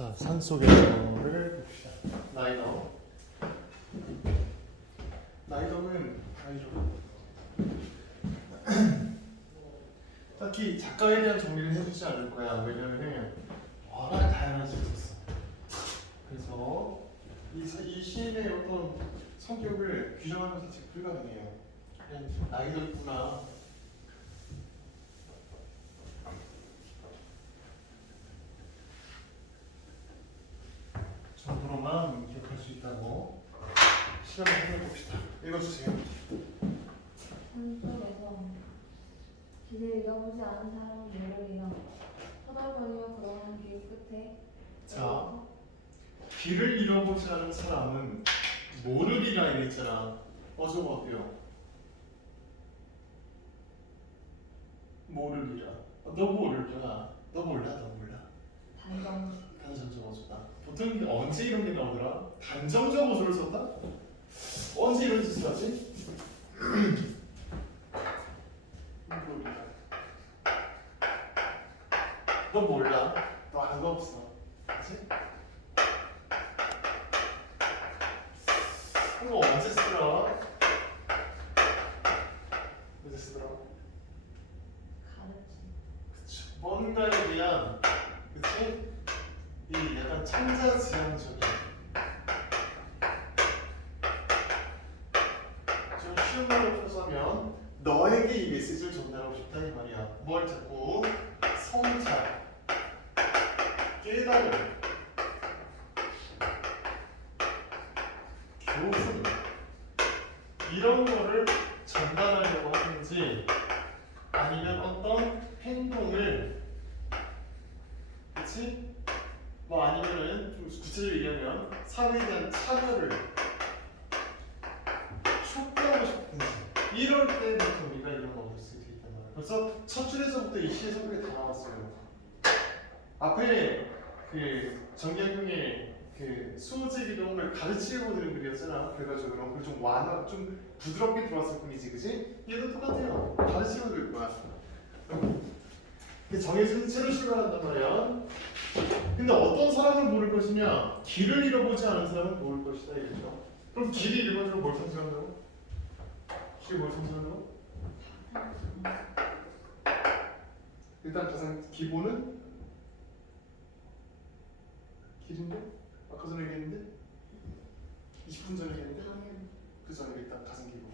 자, 산속에서를 봅시다. 나이더. 나이더는 딱히 작가에 대한 정리를 해주지 않을 거야. 왜냐면은 워낙 다양한 시가 있었어. 그래서 이 시인의 어떤 성격을 규정하는 것 자체가 불가능해요. 그냥 나이더구나. 정도로만 기억할 수 있다고 시간을 해봅시다. 읽어주세요. 산속에서 길을 잃어보지 않은 사람은 모르리라. 터덜거리며 걸어가는 길 끝에 자, 길을 잃어보지 않은 사람은 모르리라 이랬잖아. 저거 어때요? 모르리라. 너 모르잖아. 너 몰라. 단정. 단정적 어조다. 보통 언제 이런 게 나오더라? 단정적 어조를 썼다? 언제 이런 짓을 하지? 모르리라. 너 몰라. 너 알 거 없어. 그치? 이거 언제 쓰더라? 언제 쓰더라? 가르침. 그쵸. 뭔가에 대한, 그치? 이 약간 창자지향적인, 좀 쉬운 말로 표현하면 너에게 이 메시지를 전달하고 싶다 이 말이야. 뭘 자꾸 성찰, 깨달음, 교훈 이런 거를 전달하려고 하는지 아니면 어떤 행동을, 그치? 뭐 아니면은 좀 구체적으로 얘기하면 사회에 대한 참여를 촉구하고 싶은지 이럴 때부터 우리가 이런 거 얻을 수 있단 말이야. 벌써 첫 줄에서부터 이 시의 성격이 다 나왔어요. 앞에 그 정약용의 그 수호제 이동을 가르치려고 드는 글이었잖아. 그래가지고 그런 걸 좀 완화, 좀 부드럽게 들어왔을 뿐이지, 그지? 얘도 똑같아요. 가르치려고 들 거야. 정해진 채로 출발한단 말이야. 근데 어떤 사람은 모를 것이냐? 길을 잃어보지 않은 사람은 모를 것이다 이거죠. 그럼 길이 잃어보면 뭘 상징한다고? 길이 뭘 상징한다고? 일단 가장 기본은 길인데? 아까 전에 얘기했는데? 20분 전에 얘기했는데? 당연. 그 전에 일단 가장 기본.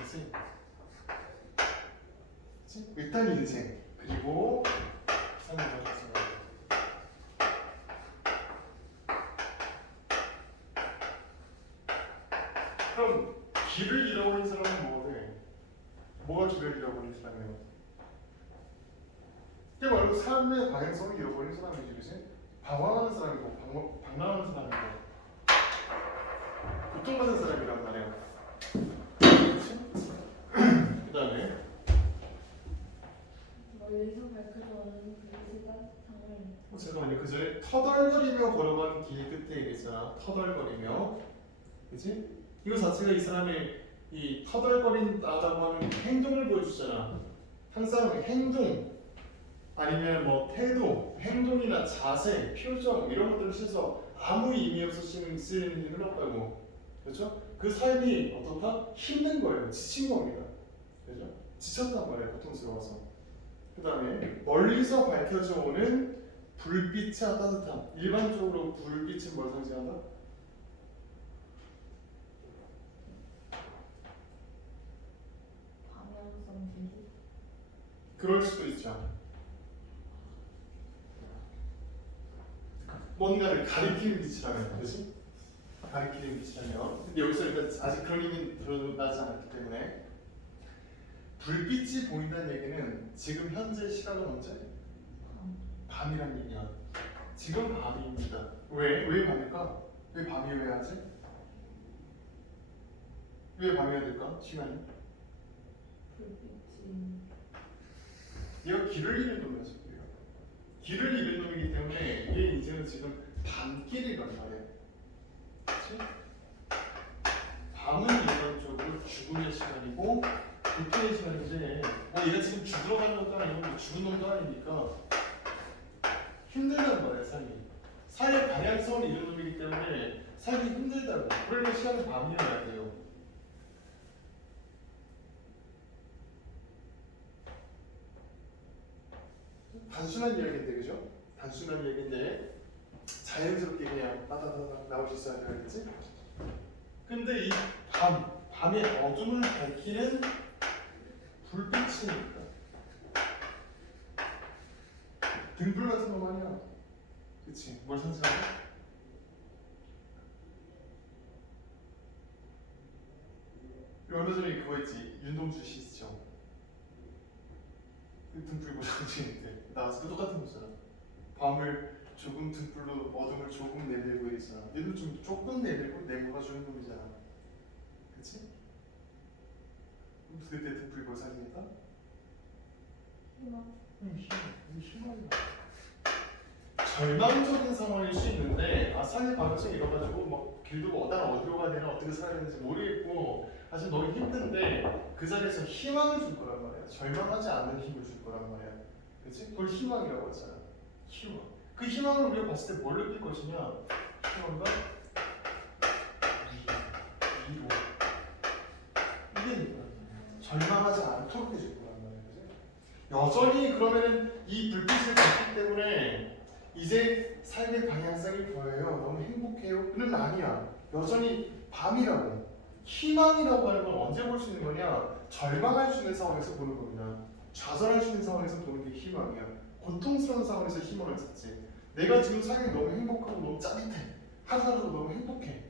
인생. 그치? 일단 인생. 그리고 삶을 가졌습니다. 그럼 길을 잃어버린 사람은 뭐가 돼? 뭐가 길을 잃어버린 사람이에요? 그게 바로 삶의 방향성을 잃어버린 사람이지, 그치? 방황하는 사람이고 방랑하는 사람이고 고통받는 사람이란 말이야. 그치? 그 다음에 멀리서 밝혀져오는 불빛이 따뜻함을. 잠깐만요. 그 전에 터덜거리며 걸어가는 길 끝에 얘기했잖아. 터덜거리며, 그치? 이거 자체가 이 사람의 이 터덜거린다고 하는 행동을 보여주잖아. 항상 행동 아니면 뭐 태도, 행동이나 자세, 표정 이런 것들을 써서 아무 의미 없어 쓰이는 일은 없다고. 그렇죠? 그 삶이 어떻다? 힘든 거예요. 지친 겁니다. 그렇죠? 지쳤단 말이에요. 고통스러워서. 그 다음에 멀리서 밝혀져 오는 불빛의 따뜻함. 일반적으로 불빛은 뭘 상징한다? 방향성 제시. 그럴 수도 있죠. 뭔가를 가리키는 빛이라면, 그렇지? 가리키는 빛이라면. 근데 여기서 일단 아직 그런 의미는 드러나지 않았기 때문에 불빛이 보인다는 얘기는 지금 현재 시각은 언제? 밤이란 얘기야. 지금 밤입니다. 왜 밤일까? 왜 밤이어야 하지? 왜 밤이어야 될까? 시간이? 불빛이. 얘가 길을 잃은 놈이었어. 길을 잃은 놈이기 때문에 얘 인생은 지금 밤길이란 말이야. 그치? 불편의 시간인데 얘가 지금 죽으러 가는 것도 아니고 죽은 놈도 아니니까 힘들단 말이야 살기. 사회의 방향성을 잃은 놈이기 때문에 살기 힘들다고. 그러니까 시간이 밤이어야 돼요. 단순한 이야기인데 그죠? 단순한 이야기인데 자연스럽게 그냥 따다다닥 나올 수 있어야 되겠지? 근데 이 밤의 어둠을 밝히는 불빛이니까 등불 같은 거 말이야. 그치? 뭘 상징하죠? 얼마 전에 그거 있지? 윤동주 씨 있죠? 그 등불 뭐 상징인데 나와서 그 똑같은 거잖아. 밤을 조금 등불로 어둠을 조금 내밀고 있잖아. 얘도 좀 조금 내밀고 내몰아주는 놈이잖아. 그치? 그때 등불이 뭘 상징했다? 희망. 희망이야. 절망적인 상황일 수 있는데 삶의 방식이 이뤄가지고 막 길도 난 어디로 가야 되나 어떻게 살아야 되는지 모르겠고 사실 너무 힘든데 그 자리에서 희망을 줄 거란 말이야. 절망하지 않는 힘을 줄 거란 말이야. 그치? 그걸 희망이라고 하잖아. 희망. 그 희망을 우리가 봤을 때 뭘 느낄 것이냐? 희망과 위로. 이게 절망하지 않도록 해줄 거란 말이야. 그치? 여전히 그러면은 이 불빛을 받기 때문에 이제 삶의 방향성이 보여요. 너무 행복해요. 그는 아니야. 여전히 밤이라고. 희망이라고 하는 건 언제 볼 수 있는 거냐? 절망할 수 있는 상황에서 보는 겁니다. 좌절할 수 있는 상황에서 보는 게 희망이야. 고통스러운 상황에서 희망을 찾지. 내가 지금 삶이 너무 행복하고 너무 짜릿해. 하루하루도 너무 행복해.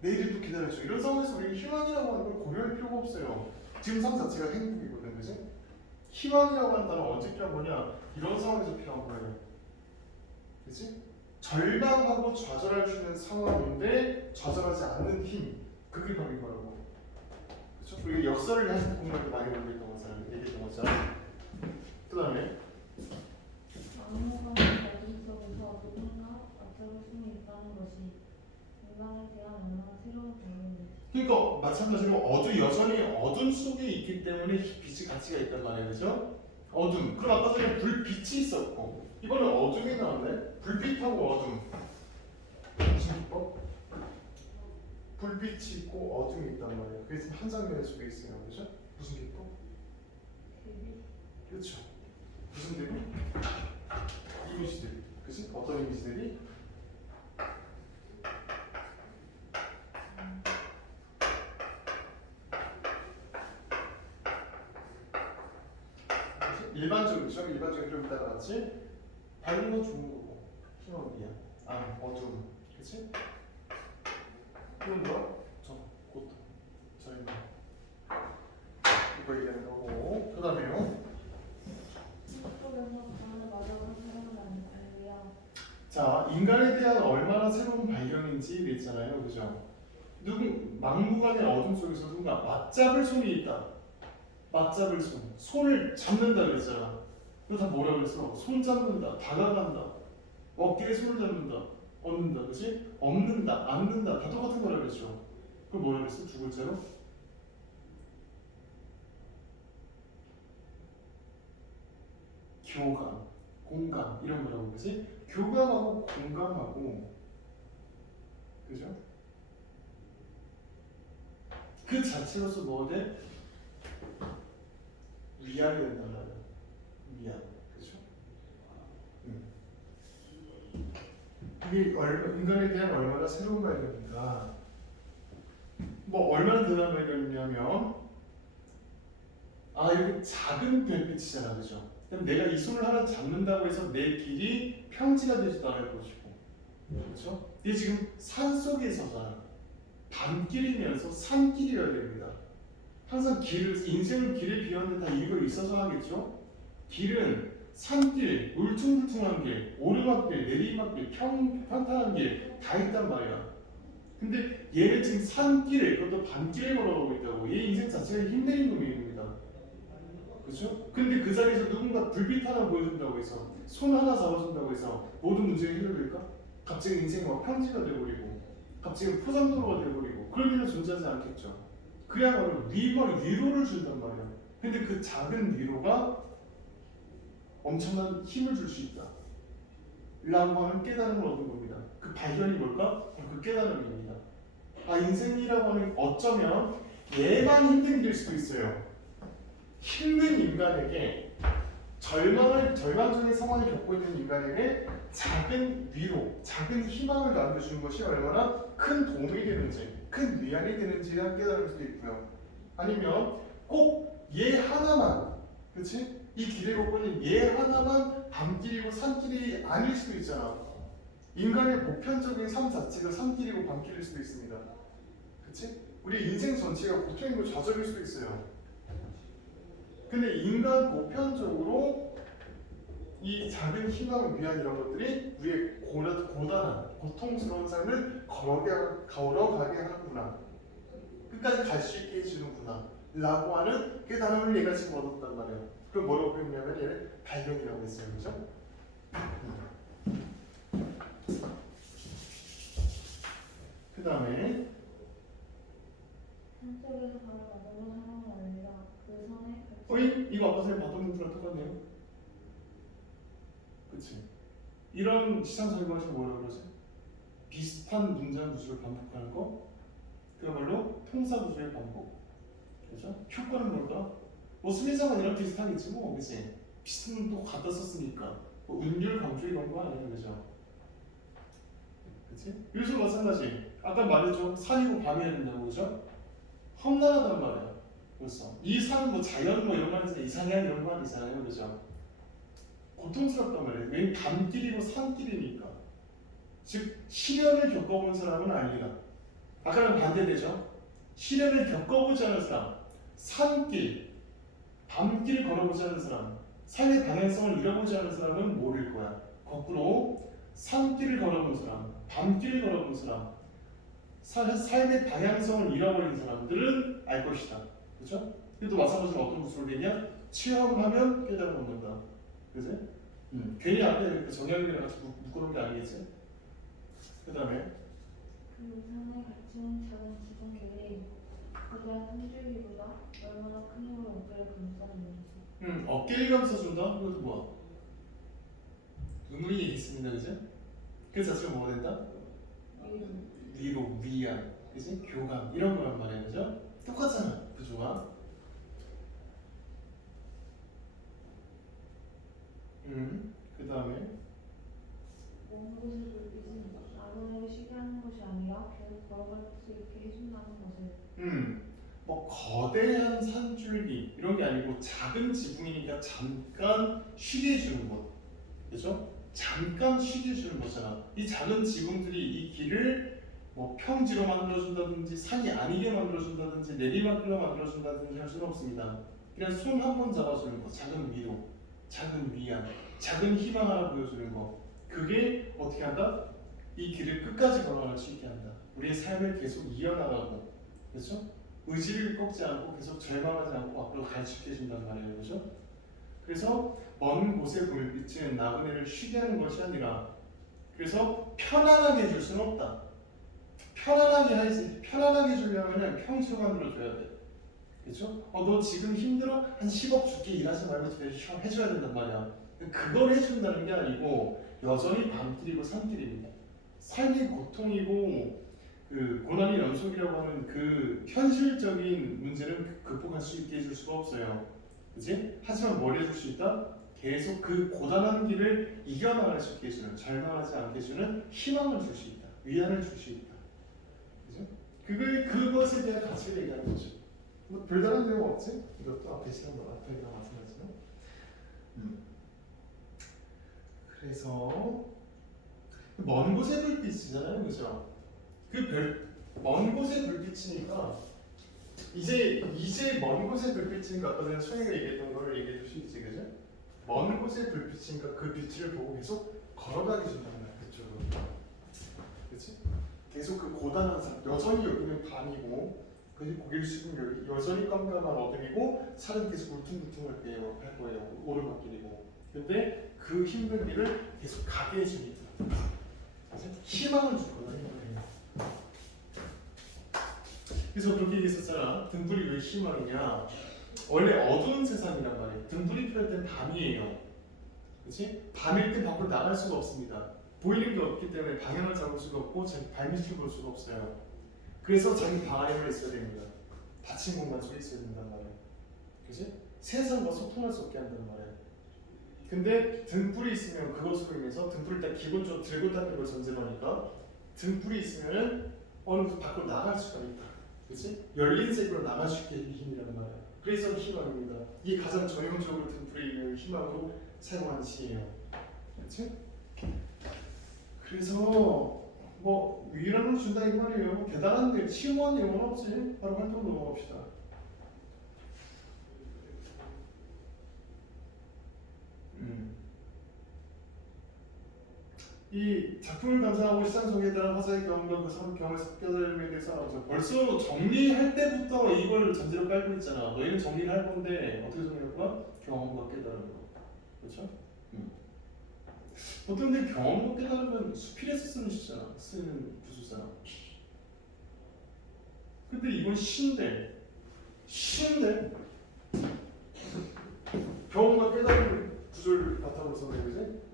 내일이 또 기다려줘. 이런 상황에서 우리가 희망이라고 하는 걸 고려할 필요가 없어요. 지금 삶 자체가 행복이거든, 그지? 희망이라고 하는 단어는 언제 필요한 거냐? 이런 상황에서 필요한 거예요. 그치? 절망하고 좌절할 수 있는 상황인데 좌절하지 않는 힘, 그게 바로 거라고. 그렇죠? 그리고 역설을 해서 공부할 때 많이 얘기했던 거잖아요. 그 다음에 막무가내 어둠 속에서 누군가 어쩔 수 있다는 것이 인간에 대한 얼마나 새로운 발견이지. 그러니까 마찬가지로 여전히 어둠 속에 있기 때문에 빛이 가치가 있단 말이에요, 그렇죠? 어둠. 그럼 아까 전에 불빛이 있었고 이번엔 어둠이 나왔네. 불빛하고 어둠. 무슨 기법? 불빛이 있고 어둠이 있단 말이에요. 그게 지금 한 장면 속에 있어요, 그렇죠? 무슨 기법? 그렇죠. 무슨 대비? 이미지들. 그치? 어떤 이미지들이? 일반적으로 좀 따라갔지? 밝은 건 좋은 거고 희망이야. 어두움. 그치? 이건 뭐야? 고통. 절망. 이거 얘기하는 거고. 그 다음에요. 속에서 밤을 맞아서 새로운 알리야. 자, 인간에 대한 얼마나 새로운 발견인지 그랬잖아요. 그죠? 막무가내 어둠 속에서 누군가 맞잡을 손이 있다. 맞잡을 손. 손을 잡는다 그랬잖아. 이거 다 뭐라 그랬어? 손 잡는다. 다가간다. 어깨에 손을 잡는다. 얻는다. 그치? 없는다. 안는다. 다 똑같은 거라 그랬죠. 그걸 뭐라 그랬어? 두 글자로? 교감, 공감 이런 거라고 그러지? 교감하고 공감하고 그죠? 그 자체로서 뭐가 돼? 위안이 된단 말이야. 위안, 그죠? 이게 인간에 대한 얼마나 새로운 발견인가? 뭐 얼마나 대단한 발견이냐면 이렇게 작은 별빛이잖아, 그죠? 그럼 내가 이 손을 하나 잡는다고 해서 내 길이 평지가 되지도 않을 것이고, 그렇죠? 이게 지금 산 속에 있어서 밤길이면서 산길이어야 됩니다. 항상 인생은 길에 비었는데 다 이유가 있어서 하겠죠? 길은 산길, 울퉁불퉁한 길, 오르막길, 내리막길, 평탄한 길 다 있단 말이야. 근데 얘는 지금 산길에, 그것도 밤길에 걸어가고 있다고. 얘 인생 자체가 힘내는 놈입니다. 그렇죠? 근데 그 자리에서 누군가 불빛 하나 보여준다고 해서 손 하나 잡아준다고 해서 모든 문제가 해결될까? 갑자기 인생이 막 평지가 돼버리고 갑자기 포장도로가 돼버리고 그런 일은 존재하지 않겠죠. 그야말로 위로를 준단 말이야. 근데 그 작은 위로가 엄청난 힘을 줄 수 있다 라고 하는 깨달음을 얻은 겁니다. 그 발견이 뭘까? 그 깨달음입니다. 인생이라고 하는 어쩌면 얘만 힘든 길일 수도 있어요. 힘든 인간에게 절망적인 상황을 겪고 있는 인간에게 작은 위로, 작은 희망을 남겨주는 것이 얼마나 큰 도움이 되는지, 큰 위안이 되는지에 대한 깨달을 수도 있고요. 아니면 꼭 얘 하나만, 그렇지? 이 길을 걷고 있는 얘 하나만 밤길이고 산길이 아닐 수도 있잖아. 인간의 보편적인 삶 자체가 산길이고 밤길일 수도 있습니다. 그렇지? 우리 인생 전체가 고통이고 좌절일 수도 있어요. 근데 인간 보편적으로 이 작은 희망, 위안 이런 것들이 우리의 고단한, 고통스러운 삶을 걸어가게 하는구나. 끝까지 갈 수 있게 해주는구나. 라고 하는 깨달음을 얘가 지금 얻었단 말이에요. 그럼 뭐라고 표현하냐면 얘를 발견이라고 했어요. 그죠? 그 다음에 산속에서 바로 나무로 사람을 알리라. 그 선에 어이? 이거 아까 전에 봤던 문구랑 똑같네요. 그치? 이런 시장 설명을 뭐라고 그러지? 비슷한 문장 구조를 반복하는 거? 그야말로 통사 구조의 반복. 그죠? 효과는 뭘까? 뭐 수미상은 이런 비슷하겠지 뭐, 그치? 비슷한 또 갖다 썼으니까 뭐 운율 강조 이런 거 아니에요, 그죠? 그치? 요즘 마찬가지. 아까 말했죠? 산이고 밤이어야 된다고, 그죠? 험난하단 말이야. 그래서 이 산은 뭐 자연 뭐 이런 말에서 이상해 이런 말 이상해요, 그죠? 고통스럽단 말이에요. 왜냐면 밤길이고 산길이니까. 즉 시련을 겪어본 사람은 아니다. 아까랑 반대되죠. 시련을 겪어보지 않은 사람, 산길, 밤길 걸어보지 않은 사람, 삶의 방향성을 잃어보지 않은 사람은 모를 거야. 거꾸로 산길을 걸어본 사람, 밤길을 걸어본 사람, 삶의 방향성을 잃어버린 사람들은 알 것이다. 그렇죠? 그래도 마찬가지로 어떤 구조를 내냐? 체험하면 깨달음 얻는다. 그지? 괜히 앞에 이렇게 정약이랑 같이 묶어놓은 게 아니겠지? 그 다음에 그 산에 갇힌 작은 지붕들이 그들의 한 줄기보다 얼마나 큰 힘으로 어깨를 감싸는지. 어깨를 감싸준다? 이것도 뭐야? 의문이 있습니다. 그지? 그 자체가 뭐가 된다? 위로, 위안, 그지? 교감 이런 거란 말이야. 그죠? 똑같잖아. 구조가. 그 다음에 먼 곳의 불빛은 아론에게 쉬게 하는 것이 아니라 계속 걸어갈 수 있게 해준다는 것을. 뭐 거대한 산줄기 이런 게 아니고 작은 지붕이니까 잠깐 쉬게 해주는 것, 그죠? 잠깐 쉬게 해주는 거잖아. 이 작은 지붕들이 이 길을 뭐 평지로 만들어준다든지 산이 아니게 만들어준다든지 내리막길로 만들어준다든지 할 수는 없습니다. 그냥 손 한 번 잡아주는 거, 작은 위로, 작은 위안, 작은 희망 하나 보여주는 거. 그게 어떻게 한다? 이 길을 끝까지 걸어갈 수 있게 한다. 우리의 삶을 계속 이어나가고, 그렇죠? 의지를 꺾지 않고 계속 절망하지 않고 앞으로 갈 수 있게 해준단 말이에요, 그렇죠? 그래서 먼 곳의 불빛은 나그네를 쉬게 하는 것이 아니라, 그래서 편안하게 해줄 수는 없다. 편안하게 해주려면 평지로 만들어줘야 돼. 그렇죠? 너 지금 힘들어? 한 10억 줄게 일하지 말고 집에 해줘야 된단 말이야. 그걸 해준다는 게 아니고 여전히 밤길이고 산길입니다. 삶이 고통이고 그 고난의 연속이라고 하는 그 현실적인 문제는 극복할 수 있게 해줄 수가 없어요. 그치? 하지만 뭘 해줄 수 있다? 계속 그 고단한 길을 이겨나갈 수 있게 해주는, 절망하지 않게 해주는 희망을 줄 수 있다. 위안을 줄 수 있다. 그죠? 그것에 대한 가치를 얘기하는 거죠. 뭐 별다른 내용 없지? 이것도 앞에 시간 앞에랑 마찬가지로. 그래서 먼 곳의 불빛이잖아요, 그죠? 먼 곳의 불빛이니까 이제 먼 곳의 불빛이니까 아까 전에 소희가 얘기했던 걸 얘기해 줄 수 있지, 그죠? 먼 곳의 불빛이니까 그 빛을 보고 계속 걸어가게 준다는 거야, 그쪽으로. 그렇지? 계속 그 고단한 삶, 여전히 여기는 밤이고, 고개를 숙이면 여기 여전히 깜깜한 어둠이고, 살은 계속 울퉁불퉁할 거예요, 오르막길이고. 근데 그 힘든 길을 계속 가게 해주니까 희망을 줄 거다. 그래서 그렇게 얘기했었잖아. 등불이 왜 희망이냐? 원래 어두운 세상이란 말이에요. 등불이 필요할 땐 밤이에요. 그렇지? 밤일 때 밖으로 나갈 수가 없습니다. 보이는 게 없기 때문에 방향을 잡을 수가 없고 자기 발밑을 볼 수가 없어요. 그래서 자기 방 안에만 있어야 됩니다. 닫힌 공간 속에 있어야 된단 말이에요. 그렇지? 세상과 소통할 수 없게 한단 말이에요. 근데 등불이 있으면 그것으로 인해서 등불을 일단 기본적으로 들고 다니는 걸 전제로 하니까 등불이 있으면은 어느 정도 밖으로 나갈 수가 있다. 그렇지? 열린 세계로 나갈 수 있게 해주는 힘이란 말이에요. 그래서 희망입니다. 이게 가장 전형적으로 등불이 희망으로 사용하는 시예요. 그렇지? 그래서 뭐 위로를 준다 이 말이에요. 대단한데 쉬운 내용은 없지. 바로 활동 넘어갑시다. 이 작품을 감상하고 시장 소개에 따른 화자의 경험과 그 사람 경험을 섞여들에 대해서 알아보자. 벌써 정리할 때부터 이걸 전제로 깔고 있잖아. 너희는 정리를 할 건데 어떻게 정리할 거야? 경험과 깨달은 거. 그렇죠? 보통 근데 경험과 깨달으면 수필에서 쓰는 구조잖아. 근데 이건 시인데 경험과 깨달은 구조를 바탕으로 써는 거지.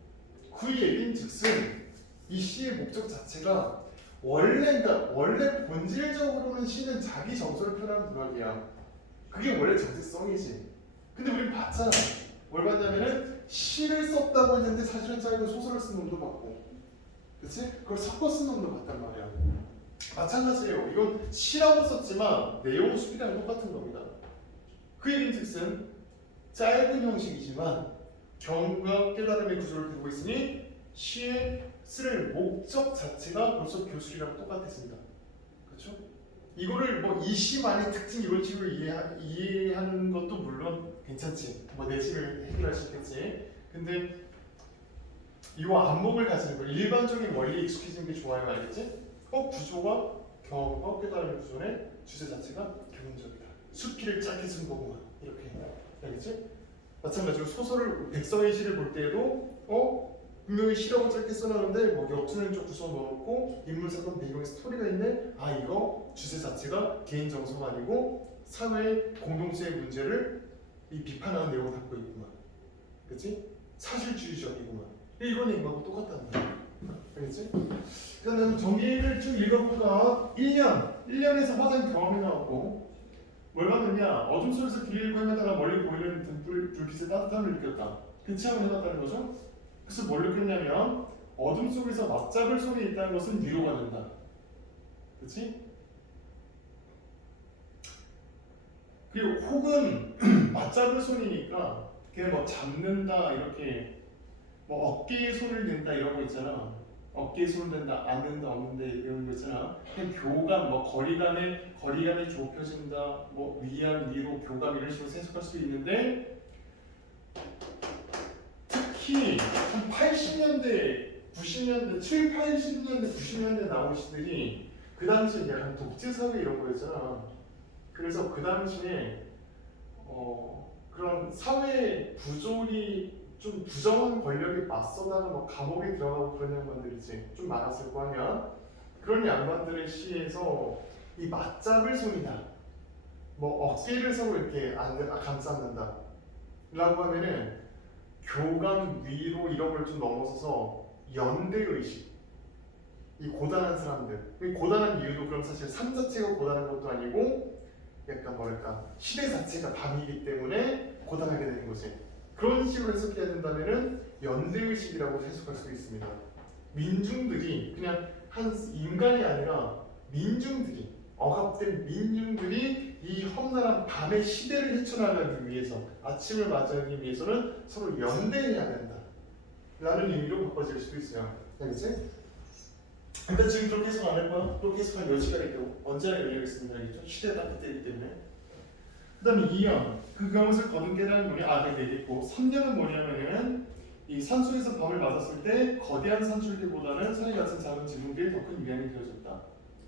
그 얘긴즉슨 이 시의 목적 자체가 원래 본질적으로는 시는 자기 정서를 표현하는 문학이야. 그게 원래 정체성이지. 근데 우리 봤잖아. 뭘 봤냐면은 시를 썼다고 했는데 사실은 짧은 소설을 쓴 놈도 봤고, 그렇지? 그걸 섞어 쓴 놈도 봤단 말이야. 마찬가지예요. 이건 시라고 썼지만 내용 수비랑 똑같은 겁니다. 그 얘긴즉슨 짧은 형식이지만 경험과 깨달음의 구조를 두고 있으니 시에 쓸 목적 자체가 벌써 교술이랑 똑같았습니다. 그렇죠? 이거를 뭐 이 시만의 특징 이런 식으로 이해하는 것도 물론 괜찮지. 뭐 내식을 해결할 수 있겠지. 근데 이 안목을 가지는 거 일반적인 원리에 익숙해지는 게 좋아요. 알겠지? 구조와 경험과 깨달음의 구조의 주제 자체가 기본적이다. 수필을 짧게 쓴 거구만. 이렇게 알겠지? 마찬가지로 소설을 백성의 시를 볼 때에도 분명히 시라고 짧게 써놨는데 뭐 엽순을 좀 구성 넣어놓고 인물 사건 배경에 스토리가 있네. 이거 주제 자체가 개인 정서가 아니고 사회 공동체의 문제를 이 비판하는 내용을 담고 있구만. 그렇지? 사실주의적이구만. 이건 이거하고 똑같다는 거야. 알겠지? 그다음 정리를 쭉 읽어볼까? 1년에서 화장 경험이 나왔고 뭘 봤느냐? 어둠 속에서 길을 잃고 헤매다가 멀리 보이는 불빛의 따뜻함을 느꼈다. 그 체험을 해봤다는 거죠. 그래서 뭘 느꼈냐면 어둠 속에서 맞잡을 손이 있다는 것은 위로가 된다. 그렇지? 그리고 혹은 맞잡을 손이니까 그냥 뭐 잡는다 이렇게 뭐 어깨에 손을 댄다 이런 거 있잖아. 어깨에 손을 댄다, 안는다, 없는데 이런 거 있잖아. 그냥 교감, 뭐 거리감이 좁혀진다, 뭐 위안, 위로, 교감 이런 식으로 해석할 수도 있는데 특히 한 80년대, 90년대, 7, 80년대, 90년대 나온 시들이 그 당시에 약간 독재사회 이런 거였잖아. 그래서 그 당시에 그런 사회 부조리 좀 부정한 권력에 맞서다가 뭐 감옥에 들어가고 그런 양반들이지 좀 많았을 거 아니야. 그런 양반들의 시에서 이 맞잡을 손이다, 뭐 어깨를 서로 이렇게 감싸는다 라고 하면은 교감, 위로 이런 걸 좀 넘어서서 연대의식, 이 고단한 사람들, 이 고단한 이유도 그럼 사실 삶 자체가 고단한 것도 아니고 약간 뭐랄까 시대 자체가 밤이기 때문에 고단하게 되는 거지. 그런 식으로 해석해야 된다면은 연대의식이라고 해석할 수 있습니다. 민중들이 그냥 한 인간이 아니라 민중들이, 억압된 민중들이 이 험난한 밤의 시대를 헤쳐나가기 위해서, 아침을 맞이하기 위해서는 서로 연대해야 된다 라는 의미로 바꿔질 수도 있어요. 알겠지? 일단 지금 그렇게 해석 안 할 거야. 그렇게 해석할 여지가 있고 언제나 열려있습니다. 알겠죠? 시대가 따뜻하기 때문에. 그 다음에 2년, 그 경험을 거둔 깨달은 뭐냐? 네, 되겠고 3년은 뭐냐면은 이 산속에서 밤을 맞았을 때 거대한 산줄기보다는 산이 같은 작은 지붕들이 더 큰 위안이 되어졌다.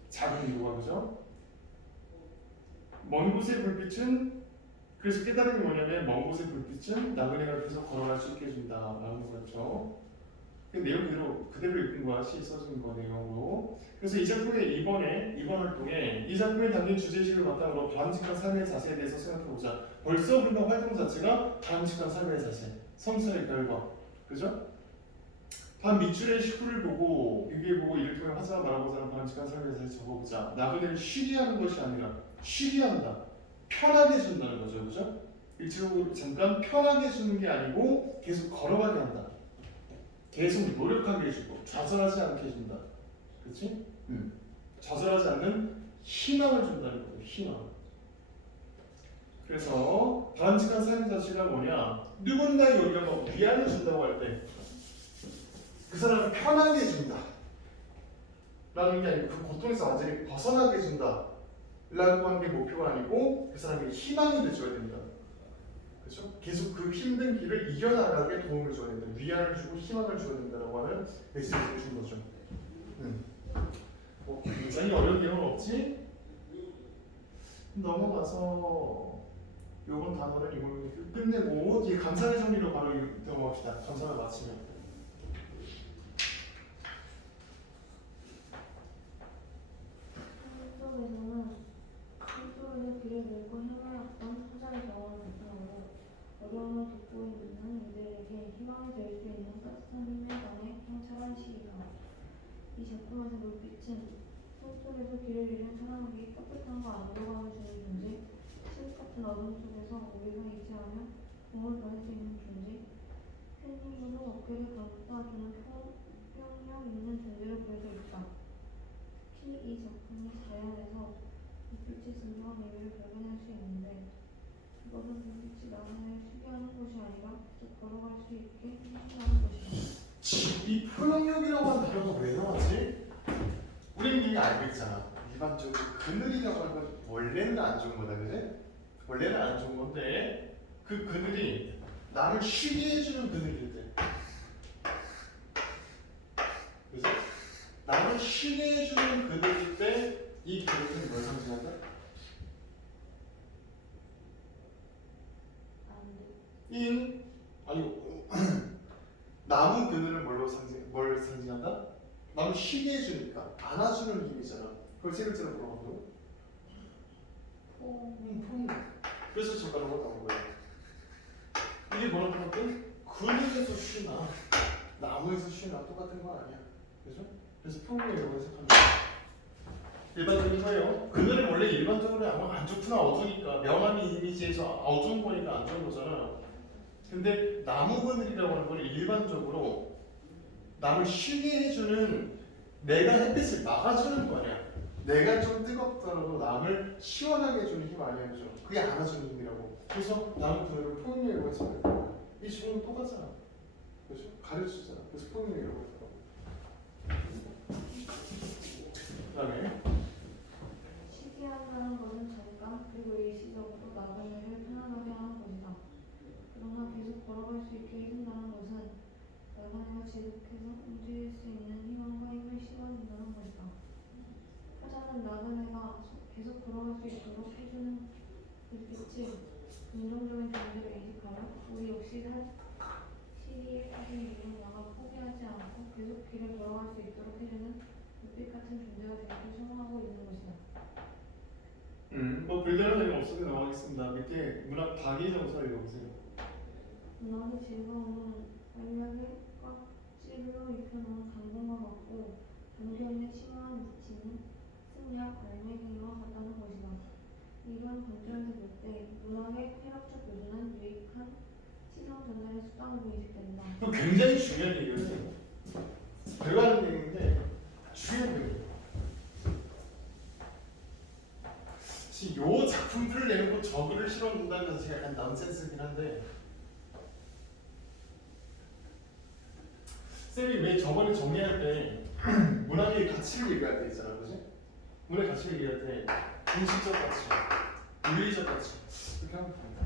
작은 위로가, 그죠? 먼 곳의 불빛은, 그래서 깨달음이 뭐냐면 먼 곳의 불빛은 나그네가 계속 걸어갈 수 있게 해준다 라는 거였죠. 그 내용 그대로 읽은 거야. 시 써진 거 내용으로. 그래서 이 작품의 이번 활동에 이 작품에 담긴 주제의식을 바탕으로 바람직한 삶의 자세에 대해서 생각해보자. 벌써 우리가 활동 자체가 바람직한 삶의 자세, 성찰의 결과, 그죠? 반 밑줄의 식구를 보고 비교해보고 이를 통해 하자 말하고자 하는 바람직한 삶의 자세 적어보자. 나그네를 쉬게 하는 것이 아니라 쉬게 한다. 편하게 해준다는 거죠, 그죠? 일시적으로 잠깐 편하게 해주는 게 아니고 계속 걸어가게 한다. 계속 노력하게 해주고 좌절하지 않게 해준다. 그렇지? 좌절하지 않는 희망을 준다는 거죠. 희망. 그래서 바람직한 삶의 자체가 뭐냐? 누군가의 우리가 뭐 위안을 준다고 할 때 그 사람을 편하게 해준다. 라는 게 아니고 그 고통에서 완전히 벗어나게 해준다. 라고 하는 게 목표가 아니고 그 사람에게 희망이 돼줘야 된다. 그렇죠? 계속 그 힘든 길을 이겨나가게 도움을 줘야 된다. 위안을 주고 희망을 줘야 된다라고 하는 메시지를 준 거죠. 굉장히 어려운 내용은 없지? 넘어가서 요번 단어를 이걸로 끝내고 뒤에 감상의 정리로 바로 넘어갑시다. 감상을 마치면. 속에서는 길을 밀고 헤매었던 화자의 경험을 바탕으로 어려움을 돋보이고 있는 이들에게 희망이 될 수 있는 따뜻한 힘에 관해 통찰한 시이다. 이 작품에서 물빛은 삶 속에서 길을 잃은 사람에게 따뜻함과 안도감을 주는 존재, 실 같은 어둠 속에서 우리가 의지하며 도움을 받을 수 있는 존재, 큰 힘으로 어깨를 감싸주는 포용력 있는 존재로 보여져 있다. 특히 이 작품이 자연에서 불빛의 진정한 의미를 발견할 수 있는데 이것은 불빛이 나그네를 쉬게 하는 것이 아니라 계속 걸어갈 수 있게 힘쓰는 것이다. 이 포용력이라고 하는 단어가 왜 나왔지? 우리는 이미 알고 있잖아. 일반적으로 그늘이라고 하는 건 원래는 안 좋은 거다, 그지? 원래는 안 좋은 건데 그 그늘이 나를 쉬게 해주는 그늘일 때, 그죠? 나를 쉬게 해주는 그늘일 때 이 그늘은 뭘 상징한다? 나무 그늘을 뭘 상징한다? 나를 쉬게 해주니까 안아주는 힘이잖아. 그걸 세 글자로 물어봤거든. 그래서 젓가락으로 나온 거야. 이게 뭐라고 하면 그늘에서 쉬나 나무에서 쉬나 똑같은 건 아니야. 그죠? 그래서 포용력이라고 해석합니다. 일반적인 거예요. 그늘은 원래 일반적으로 안 좋구나, 어두우니까 명암이 이미지에서 어두운 거니까 안 좋은 거잖아. 근데 나무 그늘이라고 하는 건 일반적으로 남을 쉬게 해주는, 내가 햇빛을 막아주는 거냐, 내가 좀 뜨겁더라도 남을 시원하게 해주는 힘 아니야, 그죠? 그게 안아주는 힘이라고. 그래서 나무 그늘을 포용력이라고 해석할 거야. 이 지금은 똑같잖아, 그죠? 가르치잖아. 그래서 포용력이라고 해서. 그다음에 쉬게 한다는 것은 잠깐 그리고 일시적으로 나그네를 편안하게 하는 것이다. 그러나 계속 걸어갈 수 있게 해준다는 것은 나그네가 지속해서 움직일 수 있는 희망과 힘을 씌워준다는 것이다. 화자는 나그네가 계속 걸어갈 수 있도록 해주는 불빛을 긍정적인 존재로 인식하며 우리 역시 시리의 뜻을 이룬 나가 포기하지 않고 계속 길을 걸어갈 수 있도록 해주는 불빛 같은 존재가 되기를 소망하고 있는 것이다. 뭐 별다른 내용 없으면 넘어가겠습니다. 밑에 문학 박이 정서 읽어보세요. 문학의 즐거움은 알약을 꽉 찔러 입혀놓은 감동과 같고 감격의 심화한 미치는 승리학 알맹이와 같다는 것이다. 이번 관점에서 볼 때 문학의 쾌락적 요소는 유익한 시선 전달의 수단으로 인식된다. 굉장히 중요한 얘기예요. 별거 아닌 얘기인데 중요한 얘기예요. 이 작품들을 내놓고 저글을 실어놓는다는 것 자체가 약간 넌센스긴 한데, 쌤이 왜 저번에 정리할 때 문학의 가치를 얘기할 때 있잖아, 그지? 문학의 가치를 얘기할 때 인식적 가치, 윤리적 가치 이렇게 하면 됩니다.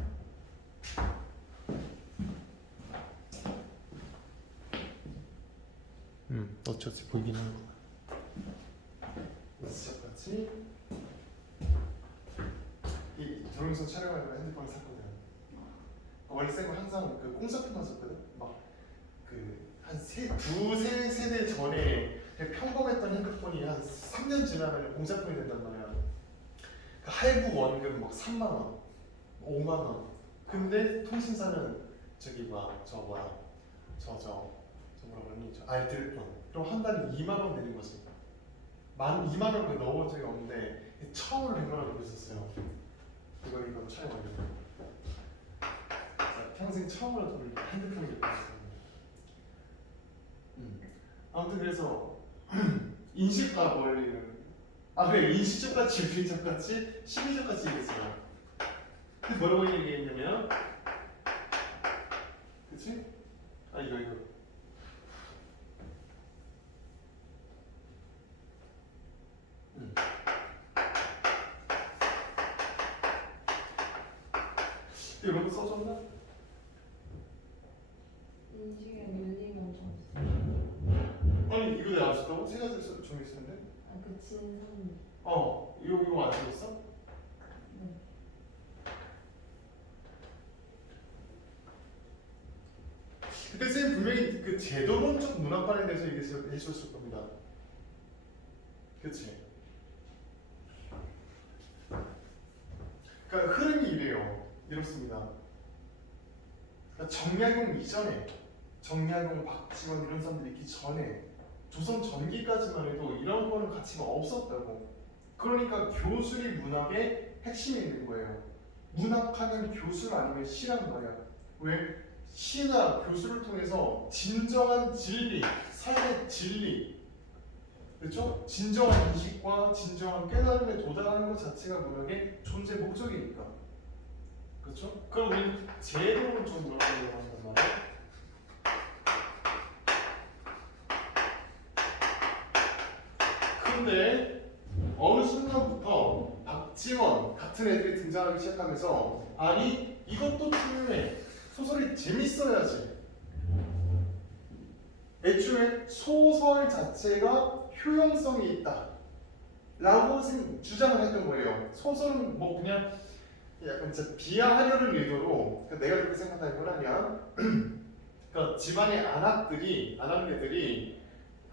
어쩌지 보이긴 하는 거. 인식적 가치. 이 동영상 촬영하려고 핸드폰을 샀거든. 원래 쌤은 항상 그 꽁사표만 썼거든. 막 그 두세 세대 전에 그냥 평범했던 핸드폰이 한 3년 지나면 공짜폰이 된단 말이야. 그 할부 원금 막 3만 원, 5만 원. 근데 통신사는 저기 저 뭐라 그러니 저 알뜰폰. 그럼 한 달에 2만 원 내는 거지. 2만 원을 넣어본 적이 없는데 처음으로 100만 원 넣고 있었어요. 이거 촬영 완료. 평생 처음으로 돈을 핸드폰을 넣고 있었어요. 아무튼 그래서 인식과 원리는 그래 인식적같이 유리적같이 심리적같이 얘기했어요. 근데 뭐라고 얘기했냐면 그치? 이거 이런 거 써줬나? 인식의 윤리만 좀. 아니 이거 내가 안 썼다고? 세 가지 정했었는데? 그치는 선. 이거 안 썼어? 네. 그때 쌤 분명히 그 제도론적 문학관에 대해서 얘기했었을 겁니다. 그치? 그러니까 흐름이 이렇습니다. 그러니까 정약용 이전에 정약용, 박지원 이런 사람들이 있기 전에 조선 전기까지만 해도 이런 거는 가치가 없었다고. 그러니까 교술이 문학의 핵심이 있는 거예요. 문학하면 교술 아니면 시란 말이야. 왜? 시나 교술을 통해서 진정한 진리, 삶의 진리, 그렇죠? 진정한 인식과 진정한 깨달음에 도달하는 것 자체가 문학의 존재 목적이니까. 그렇죠? 그럼 우리는 제도를 좀 물어보려고 한단 말이야. 근데 어느 순간부터 박지원 같은 애들이 등장하기 시작하면서 아니 이것도 중요해. 소설이 재밌어야지. 애초에 소설 자체가 효용성이 있다 라고 주장을 했던 거예요. 소설은 뭐 그냥 약간 진짜 비하하려는 의도로 내가 그렇게 생각하는 건 아니야. 그러니까 집안의 아낙네들이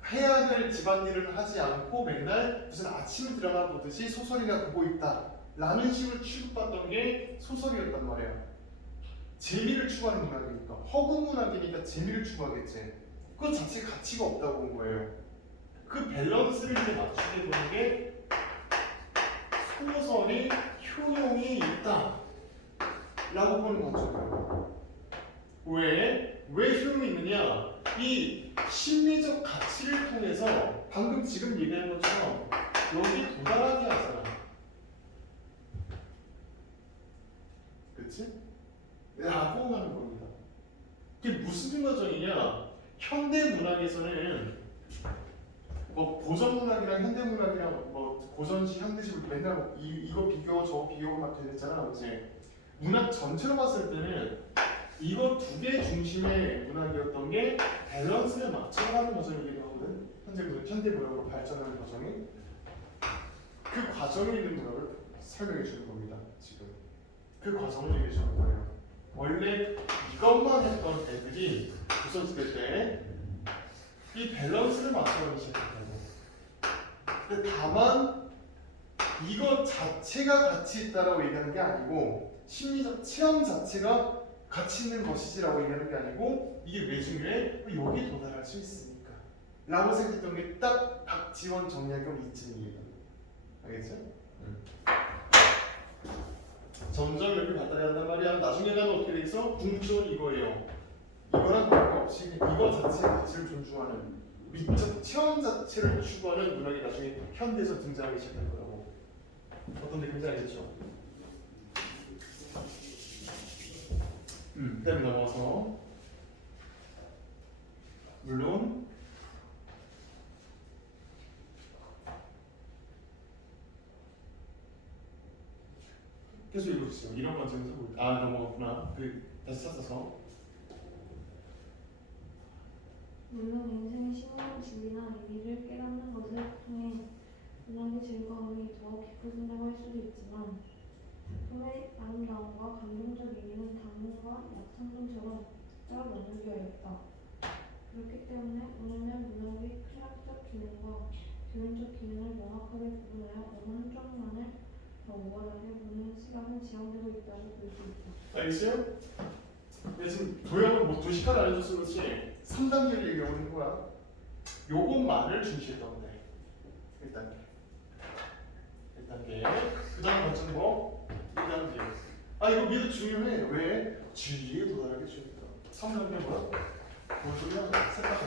해야 될 집안일을 하지 않고 맨날 무슨 아침 드라마 보듯이 소설이나 보고 있다 라는 식으로 취급받던 게 소설이었단 말이야. 재미를 추구하는 문학이니까, 허구 문학이니까 재미를 추구하겠지. 그 자체 가치가 없다고 본 거예요. 그 밸런스를 이제 맞추게 보는 게 소설이 효용이 있다 라고 보는 관점이에요. 왜 효용이 있느냐? 이 심리적 가치를 통해서 방금 지금 얘기한 것처럼 여기 도달하게 하잖아. 그치? 라고 하는 겁니다. 이게 무슨 과정이냐? 현대 문학에서는 뭐 고전 문학이랑 현대 문학이랑 뭐 고전시, 현대시로 맨날 뭐 이거 비교, 저거 비교가 막 되잖아, 그렇지? 문학 전체로 봤을 때는 이거 두 개 중심의 문학이었던 게 밸런스를 맞춰가는 과정이기도 하거든. 현대 문학으로 발전하는 과정이 그 과정에 있는 문학을 설명해 주는 겁니다. 지금 그 과정을 얘기해 주는 거예요. 원래 이것만 했던 애들이 조선시대 때 이 밸런스를 맞춰가기 시작했다고. 근데 다만 이것 자체가 가치 있다라고 얘기하는 게 아니고 심리적 체험 자체가 가치 있는 것이지라고 얘기하는 게 아니고 이게 왜 중요해? 여기 도달할 수 있으니까 라고 생각했던 게 딱 박지원, 정약용 이쯤이에요. 알겠죠? 점점 이렇게 발달해 간단 말이야. 나중에 가면 어떻게 되겠어? 궁전 이거예요. 이거랑 관계없이 이거 자체의 가치를 존중하는 미적 체험 자체를 추구하는 문학이 나중에 현대에서 등장하기 시작할 거라고. 어떤 느낌인지 알겠죠? 그다음에 넘어서 물론 계속 읽어주세요. 이런 관점에서 넘어갔구나. 다시 찾아서 물론 인생의 심오한 진리나 의미를 깨닫는 것을 통해 문학의 즐거움이 더 깊어진다고 할 수도 있지만 작품의 아름다움과 감동적 의미는 단문과 약상동처럼 따로 나누기가 어렵다. 그렇기 때문에 오늘은 문학의 철학적 기능과 교훈적 기능을 명확하게 구분하여 어느 한쪽만을 더 우월하게 보는 시각은 지향되고 있다고 볼 수 있다. 알겠어요? 근데 지금 도형을 뭐 2시간 안 해줘서 그렇지 3단계를 얘기하는 거야. 요것만을 중시했던 데 1단계 그 다음 버튼 뭐? 2단계 이거 미드 중요해. 왜? 진리에 도달하게 주니까 3단계 뭐야? 뭘 소리야? 색깔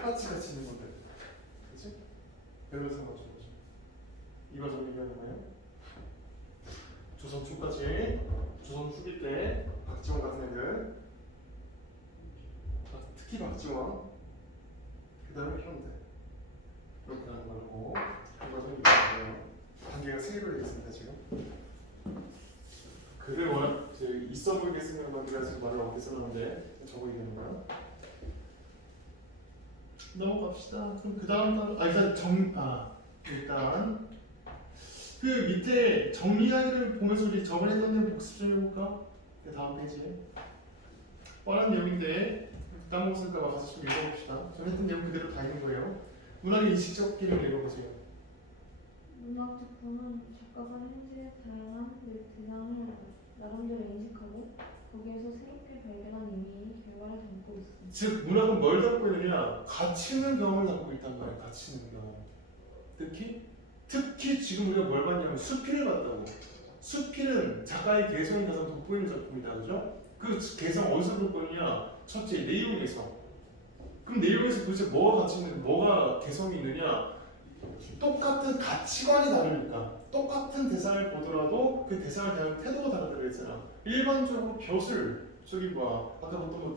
똑같이 같이 있는 건데 그치? 별로 상관없어 이거 정리하는 거예요. 조선 초까지 조선 후기 때 박지원 같은 애들 특히 박지원 그 다음에 현대 이렇게 하는 거고 이거 좀 이거예요. 단계가 3개로 되어 있습니다 지금. 글을 워낙 있어 보이게 쓰는 건데가 지금 말을 어떻게 써놨는데 저거 얘기하는 거야. 넘어갑시다. 그럼 그 다음 일단 그 밑에 정리하기를 보면서 우리 저번에 했던 내용 복습 좀 해볼까? 그 다음 페이지에 뻔한 내용인데 까먹었을까 봐 가서 좀 읽어봅시다. 전 했던 내용 그대로 다 있는 거예요. 문학의 인식적 기능을 읽어보세요. 문학 작품은 작가가 현실의 다양한 대상을 나름대로 인식하고 거기에서 새롭게 발견한 의미의 결과를 담고 있습니다. 즉 문학은 뭘 담고 있느냐? 가치 있는 경험을 담고 있단 말이에요. 가치 있는 경험. 특히 지금 우리가 뭘 봤냐면 수필을 봤다고. 수필은 작가의 개성이 가장 돋보이는 작품이다, 그죠? 그 개성 어디서 돋보이냐? 첫째 내용에서. 그럼 내용에서 도대체 뭐가 가치 있는, 뭐가 개성이 있느냐? 똑같은 가치관이 다르니까. 똑같은 대상을 보더라도 그 대상을 대하는 태도가 다르다고 그랬잖아. 일반적으로 벼슬, 아까 봤던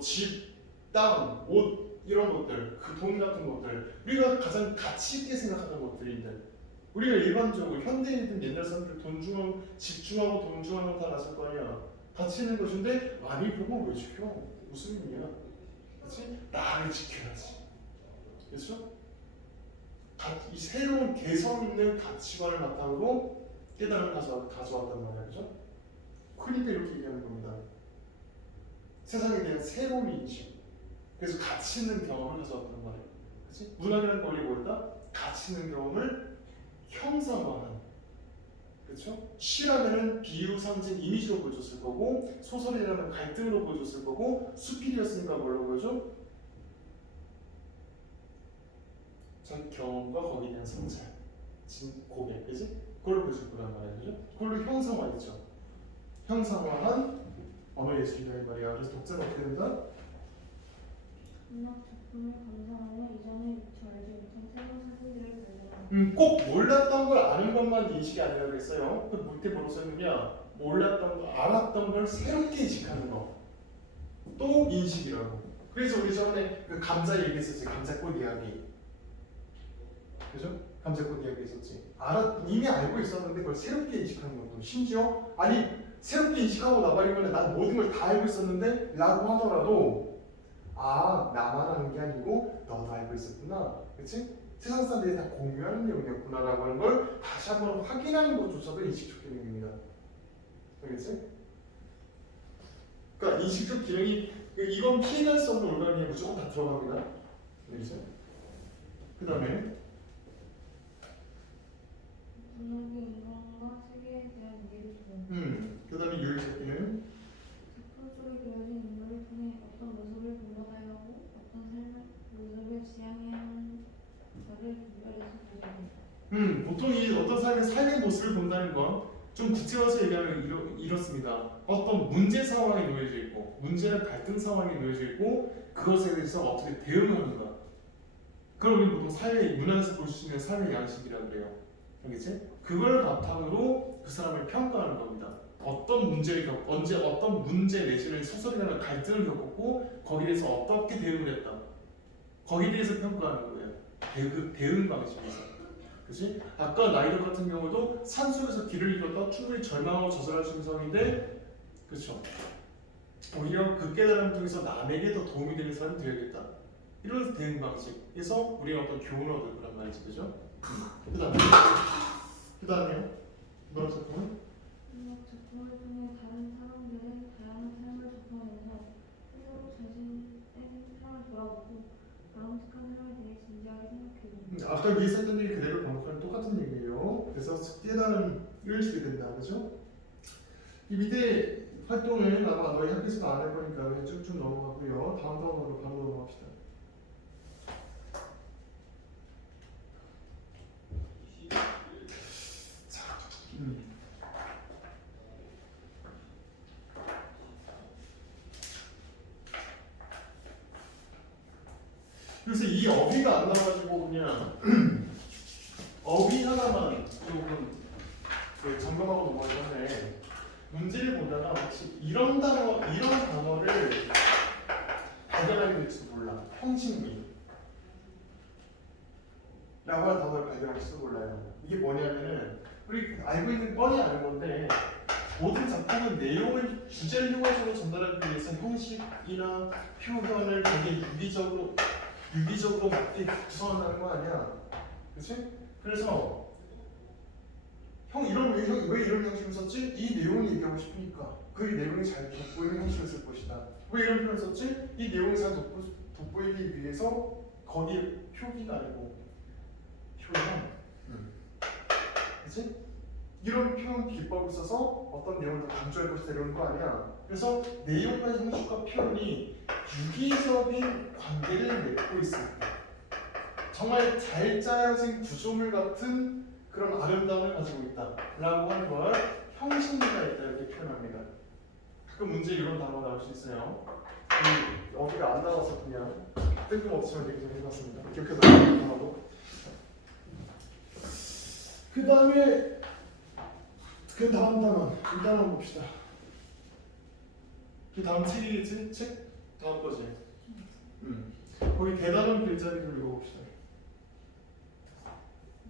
집, 땅, 옷 이런 것들, 그 돈 같은 것들, 우리가 가장 가치 있게 생각하는 것들인데 우리가 일반적으로 현대인이든 옛날 사람들 돈중하고 집중하고 돈중하고 다 났을 거 아니야. 가치 있는 것인데 많이 보고 왜 지켜? 무슨 의미야? 그렇지? 나를 지켜야지. 그렇죠? 이 새로운 개성 있는 가치관을 바탕으로 깨달음을 가져왔단 말이야, 그죠? 그러니까 이렇게 얘기하는 겁니다. 세상에 대한 새로운 인식. 그래서 가치 있는 경험을 가져왔단 말이에요. 그치? 문학이라는 건 뭐였다? 가치 있는 경험을 형상화하는. 그렇죠? 시라면은 비유, 상징, 이미지로 보여줬을 거고 소설이라면 갈등으로 보여줬을 거고 수필이었으니까 뭘로 보여줘? 전 경험과 거기에 대한 성찰, 고백, 그지? 그걸 보여줄 거란 말이야, 그죠? 그걸로 형상화했죠. 형상화한 언어 예술이다 이 말이야. 그래서 독자가 어떻게 된다? 문학 작품을 감상하며 이전에 미처 알지 못한 새로운 사실들을 발견한다. 꼭 몰랐던 걸 아는 것만 인식이 아니라 그랬어요. 그 밑에 뭐로 썼느냐? 몰랐던 거, 알았던 걸 새롭게 인식하는 거. 또 인식이라고. 그래서 우리 저번에 그 감자 얘기했었지. 감자꽃 이야기. 그죠? 감자꽃 이야기 했었지. 이미 알고 있었는데 그걸 새롭게 인식하는 것도. 심지어 새롭게 인식하고 나버리면 난 모든 걸 다 알고 있었는데 라고 하더라도 나만 아는 게 아니고 너도 알고 있었구나. 그치? 세상 사람들이 다 공유하는 내용이었구나 라고 하는 걸 다시 한번 확인하는 것조차도 인식적 기능입니다. 알겠지? 그러니까 인식적 기능이 이건 피해갈 수 없는 올가미에 무조건 다 들어갑니다. 알겠죠? 그 다음에 문학의 인간과 세계에 대한 이해를 주는 그 다음에 윤리적 기능 작품 속에 그려진 인물을 통해 어떤 모습을 본받아야 하고 어떤 삶의 모습을 지향해야 하는 자를 분별해서 보여줍니다. 보통 이 어떤 삶의 모습을 본다는 건 좀 구체화해서 얘기하면 이렇습니다. 어떤 문제 상황에 놓여져 있고 문제나 갈등 상황에 놓여져 있고 그것에 대해서 어떻게 대응하는가. 그걸 우리 보통 사회 문화에서 볼 수 있는 사회 양식이라고 그래요. 알겠지? 그걸 바탕으로 그 사람을 평가하는 겁니다. 어떤 문제 내지는 소설이나 갈등을 겪었고 거기에 대해서 어떻게 대응을 했다. 거기에 대해서 평가하는 거예요. 대응 방식에서. 그치? 아까 나이덕 같은 경우도 산속에서 길을 잃었다 충분히 절망하고 좌절할 수 있는 상황인데 그렇죠? 오히려 그 깨달음을 통해서 남에게 더 도움이 되는 사람이 되어야겠다. 이런 대응 방식에서 우리가 어떤 교훈을 얻을 거란 말이지, 그죠? 그 다음에요? 문학 작품은? 문학 작품을 통해 다른 사람들의 다양한 삶을 접하면서 스스로 자신의 사람을 돌아보고 바람직한 사람에 대해 진지하게 생각해보고. 아까 위에서 했던 얘기 그대로 반복하는 똑같은 얘기예요. 그래서 깨달음을 주게 된다, 그죠? 이 밑에 활동은 아마 너희 학교에서 안 할 거니까 그냥 쭉쭉 넘어가고요. 다음 단원으로 바로 넘어갑시다. 그래서 이 어휘가 안 나와가지고 그냥 어휘 하나만 조금 점검하고 넘어가는데 문제를 보다가 혹시 이런 단어를 발견하게 될지도 몰라. 형식미 라고 하는 단어를 발견할지도 몰라요. 이게 뭐냐면은 우리 알고 있는 뻔히 아는 건데 모든 작품은 내용을 주제를 효과적으로 전달하기 위해서 형식이나 표현을 되게 유기적으로 맞게 구성한다는 거 아니야, 그렇지? 그래서 왜 이런 형식을 썼지? 이 내용을 얘기하고 싶으니까 그 내용이 잘 돋보이는 형식을 쓸 것이다. 왜 이런 표현을 썼지? 이 내용이 잘 돋보이기 위해서 거기에 표기가 아니고 표현, 그렇지? 이런 표현 기법을 써서 어떤 내용을 더 강조할 것이다 이런 거 아니야. 그래서 내용과 형식과 표현이 유기적인 관계를 맺고 있을 때 정말 잘 짜여진 구조물 같은 그런 아름다움을 가지고 있다라고 하는 걸 형식미가 있다 이렇게 표현합니다. 가끔 문제 이런 단어가 나올 수 있어요. 어디가 안 나와서 그냥 뜬금없지만 얘기 좀 해봤습니다. 기억해서 하고. 그 다음에 그 다음 단원 이 단원 봅시다. 그 다음 책이겠지? 책 다음 거지. 거기 대단한 글자리를 읽어봅시다.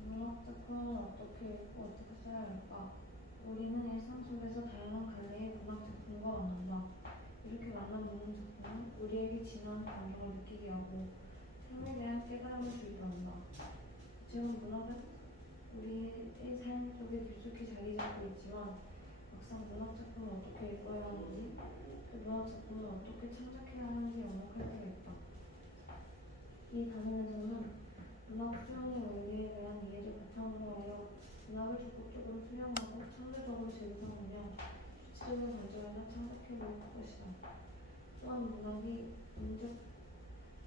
문학 작품은 어떻게 읽고 어떻게 써야 할까? 우리는 일상 속에서 다양한 갈래의 문학 작품과 만난다. 이렇게 만난 모든 작품은 우리에게 진한 감동을 느끼게 하고 삶에 대한 깨달음을 주기도 한다. 지금 문학은 우리의 삶 속에 깊숙이 자리 잡고 있지만 막상 문학 작품을 어떻게 읽어야 하는지 그 문학 작품을 어떻게 창작해야 하는지 영역할 때가 있다. 이 단원에서는 문학 수용의 원리에 대한 이해를 바탕으로 하여 문학을 적극적으로 수용하고 창조적으로 재구성하며 주체적인 관점에서 창작해볼 것이다. 또한 문학이 문적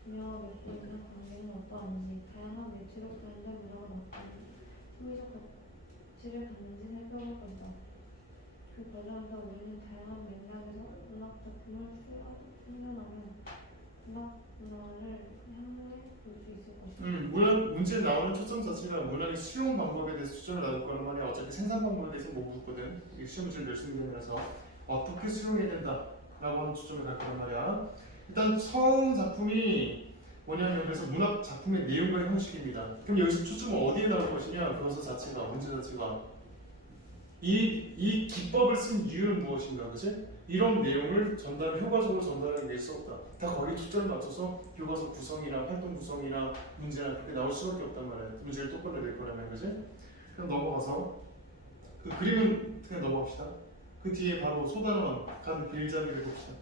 분야와 맺고 있는 관계는 어떠한지, 다양한 매체로 구현된 문학은 어떤 심리적 가치를 갖는지 살펴볼 것이다. 그 과정에서 우리는 다양한 맥락에서 문학 작품을 생각하며 문학 문화를 향후에 볼 수 있을 것이다. 문제 나오는 초점 자체가 문학의 수용 방법에 대해서 초점을 나눌 거란 말이야. 어차피 생산 방법에 대해서 못 묻거든. 이 시험 문제를 낼 수 있는 거라서 어떻게 수용해야 된다라고 하는 초점을 갈 거란 말이야. 일단 처음 작품이 뭐냐면 그래서 문학 작품의 내용과 형식입니다. 그럼 여기서 초점은 어디에 나올 것이냐? 교서 자체가 문제 자체가 이 기법을 쓴 이유는 무엇인가, 그치? 이런 내용을 효과적으로 전달하기 위해서 다 거기 초점을 맞춰서 교과서 구성이나 활동 구성이나 문제나 그렇게 나올 수밖에 없단 말이야. 문제를 똑바로 낼 거라면, 그치? 그럼 넘어가서 그 그림은 그냥 넘어갑시다. 그 뒤에 바로 소단원 간 길잡이를 봅시다.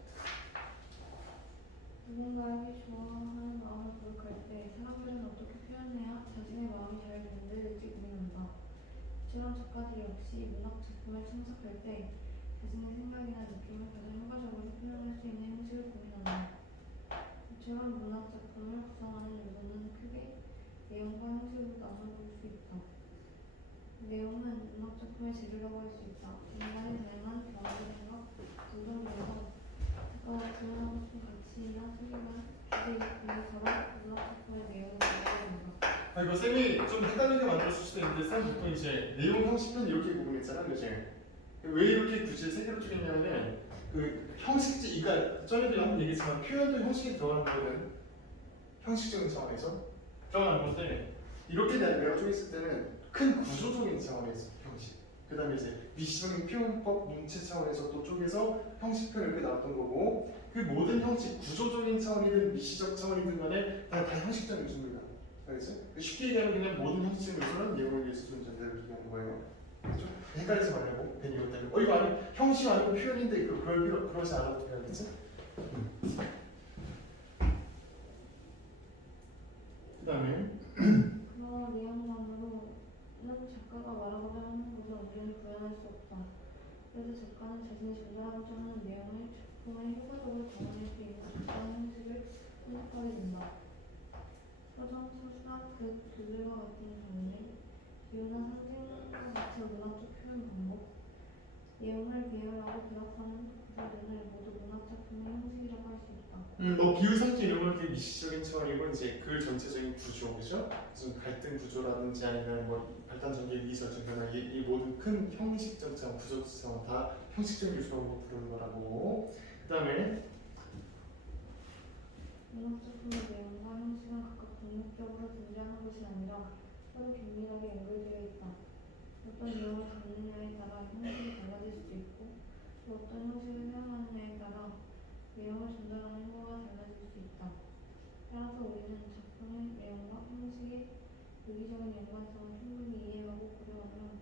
누군가에게 좋아하는 마음을 고백할 때 사람들은 어떻게 표현해야 자신의 마음이 잘 전달될지 고민한다. 이처럼 작가들 역시 문학 작품을 창작할 때 자신의 생각이나 느낌을 가장 효과적으로 표현할 수 있는 형식을 고민한다. 이처럼 문학 작품을 구성하는 요소는 크게 내용과 형식으로 나눠볼 수 있다. 내용은 문학 작품의 재료라고 할 수 있다. 인간의 다양한 경험과 감정에서 작가가 구현하고 싶은 가치나 세계관, 주제 분위기처럼 문학 작품의 내용을 만들어낸다. 이거 쌤이 좀 헷갈리게 만들었을 수도 있는데 쌤 보통 이제 내용 형식은 이렇게 구분했잖아, 그치? 왜 이렇게 굳이 세 개로 쪼갰냐면은 그 형식지, 그러니까 전에도 한번 얘기했지만 표현도 형식이 들어가는 거거든. 형식적인 차원에서 들어가는 건데 이렇게 내가 쪼갰을 때는 큰 구조적인 차원에서 형식. 그 다음에 이제 미시적인 표현법 문체 차원에서 또 쪼개서 형식 표현 이렇게 나왔던 거고 그 모든 형식 구조적인 차원이든 미시적 차원이든 간에 다 형식적인 요소입니다. 알겠어요? 쉽게 얘기하면 그냥 모든 형식적 요소는 내용을 위해서 존재한다고 얘기하는 거예요. 그렇죠? 헷갈리지 말라고 괜히 이것 때문에 이거 아니 형식 아니고 표현인데 그러지 않아도 돼요, 그렇지? 그다음에 그러나 내용만으로는 작가가 말하고자 하는 것을 완전히 구현할 수 없다. 그래서 작가는 자신이 전달하고자 하는 내용을 작품에 효과적으로 담아낼 수 있는 적당한 형식을 선택하게 된다. 서정, 서술학, 그 두들과 같은 정리, 비유나 상징과 같은 문학적 표현 방법, 내용을 배열하고 부합하는 구조 등을 모두 문학 작품의 형식이라고 할 수 있다. 뭐 비유 상징 이런 건 되게 미시적인 차원이고 이제 그 전체적인 구조, 그죠? 무슨 갈등 구조라든지 아니면 뭐 발단 전개 미서 증가나 이 모든 큰 형식적 차원, 구조적 차원 다 형식적 요소라고 부르는 거라고. 그다음에 문학 작품의 내용과 형식은 각각 독립적으로 존재하는 것이 아니라 서로 긴밀하게 연결되어 있다. 어떤 내용을 담느냐에 따라 형식이 달라질 수도 있고 또 어떤 형식을 사용하느냐에 따라 내용을 전달하는 행보가 달라질 수 있다. 따라서 우리는 작품의 내용과 형식의 유기적인 연관성을 충분히 이해하고 고려하면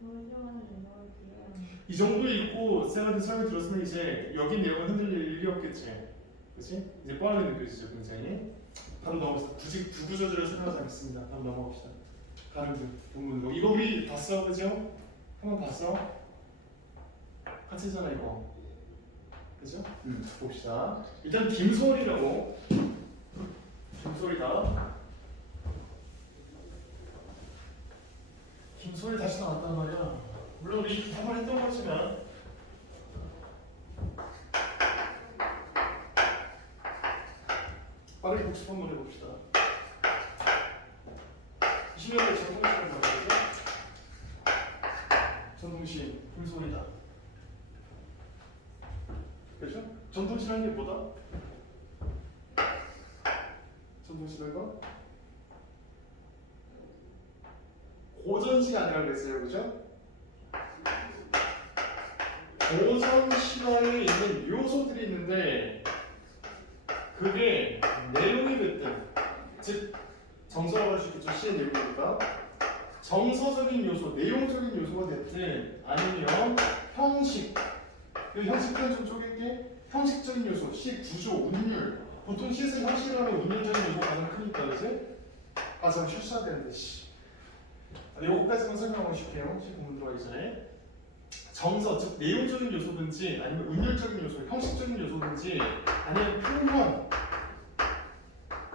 작품을 수용하는 능력을 기르어야 한다. 이 정도 읽고 쌤한테 설명 들었으면 이제 여기 내용은 흔들릴 일이 없겠지. 그렇지? 이제 뻔하게 느껴지죠, 굉장히. 바로 넘어갑시다. 굳이 구구절절을 생각하지 않겠습니다. 바로 넘어갑시다. 가는 본문으로. 이거 우리 봤어, 그죠? 한번 봤어? 같이 했잖아 이거. 그죠? 봅시다. 일단 김소월이라고. 김소월이다. 김소월이 다시 나왔단 말이야. 물론 우리 한번 했던 거지만 빠르게 복습 한번 해봅시다. 20년대 전통시를 말하죠. 전통시 김소월이다. 그렇죠? 전통시라는 게 뭐다? 전통시라는 거? 고전시가 아니라 그랬어요, 그죠? 고전시가에 있는 요소들이 있는데 그게 내용이 됐든, 즉 정서라고 할 수 있겠죠. 시의 내용이니까 정서적인 요소, 내용적인 요소가 됐든 아니면 형식, 그 형식은 좀 쪼갤게. 형식적인 요소, 시 구조, 운율. 보통 시에서 형식이라는 운율적인 요소가 가장 크니까, 그치? 아, 잠깐 실수해야 되는데, 씨. 요거까지만 설명하고 싶게요. 시 본문 들어가기 전에. 정서, 즉 내용적인 요소든지 아니면 운율적인 요소, 형식적인 요소든지 아니면 표현.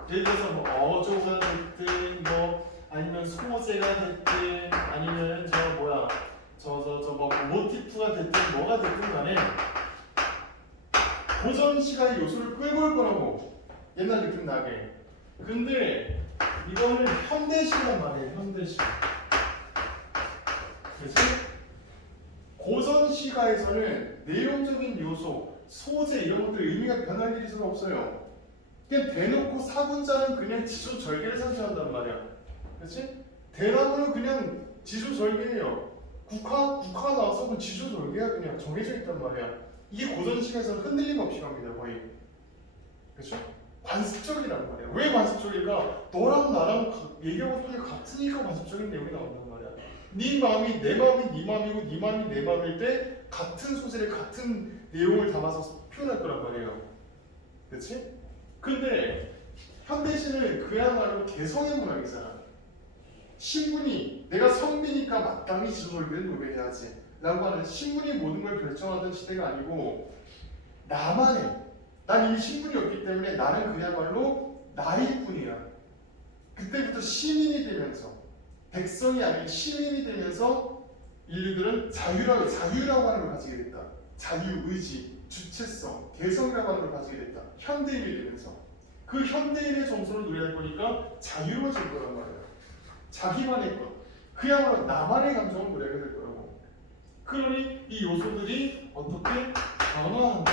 예를 들어서 뭐 어조가 됐든 뭐 아니면 소재가 됐든 아니면 뭐 모티프가 됐든 뭐가 됐든 간에 고전 시가의 요소를 끌고 올 거라고. 옛날 느낌 나게. 근데 이거는 현대시란 말이에요. 현대시. 그치? 고전 시가에서는 내용적인 요소, 소재 이런 것들 의미가 변할 일이 서로 없어요. 그냥 대놓고 사군자는 그냥 지조절개를 상징한단 말이야. 그렇지? 대나무는 그냥 지조절개예요. 국화가 나와서 그 지조절개야. 그냥 정해져 있단 말이야. 이게 고전시가에서는 흔들림 없이 갑니다. 거의. 그렇죠? 관습적이란 말이야. 왜 관습적일까? 너랑 나랑 얘기하고 있는 게 같으니까 관습적인 내용이 나온단 말이야. 네 마음이 내 마음이 네 마음이고 네 마음이 내 마음일 때 같은 소재를 같은 내용을 담아서 표현할 거란 말이에요. 그렇지? 근데 현대시는 그야말로 개성의 문학이잖아. 신분이 내가 성비니까 마땅히 지도절개를 노래해야지 라고 하는, 신분이 모든 걸 결정하던 시대가 아니고 나만의, 난 이미 신분이 없기 때문에 나는 그야말로 나일 뿐이야. 그때부터 시민이 되면서, 백성이 아닌 시민이 되면서 인류들은 자유라고 하는 걸 가지게 됐다. 자유의지, 주체성, 개성이라고 하는 걸 가지게 됐다. 현대인이 되면서 그 현대인의 정서를 노래할 거니까 자유로워질 거란 말이야. 자기만의 것, 그야말로 나만의 감정을 노래하게 될 거라고. 그러니 이 요소들이 어떻게 변화한다,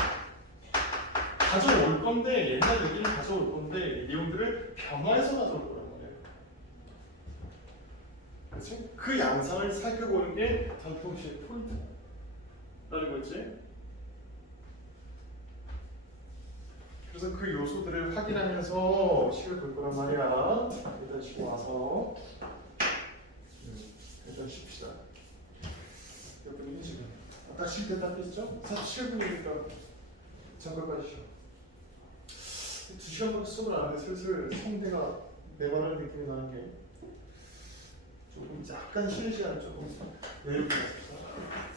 가져올 건데, 옛날 얘기를 가져올 건데 이 내용들을 변화해서 가져올 거란 말이야. 그렇지? 그 양상을 살펴보는 게 전통시의 포인트라는 거지. 그래서 그 요소들을 확인하면서 시를 볼 거란 말이야. 일단 쉬고 와서 일단 쉽시다. 몇 분이니 지금? 딱 쉴 때 딱 됐죠? 47분이니까 잠깐까지 쉬어. 2시간밖에 수업을 안 하는데 슬슬 성대가 내 말하는 느낌이 나는 게 조금 약간 쉬는 시간 조금 여유롭게 가십시다.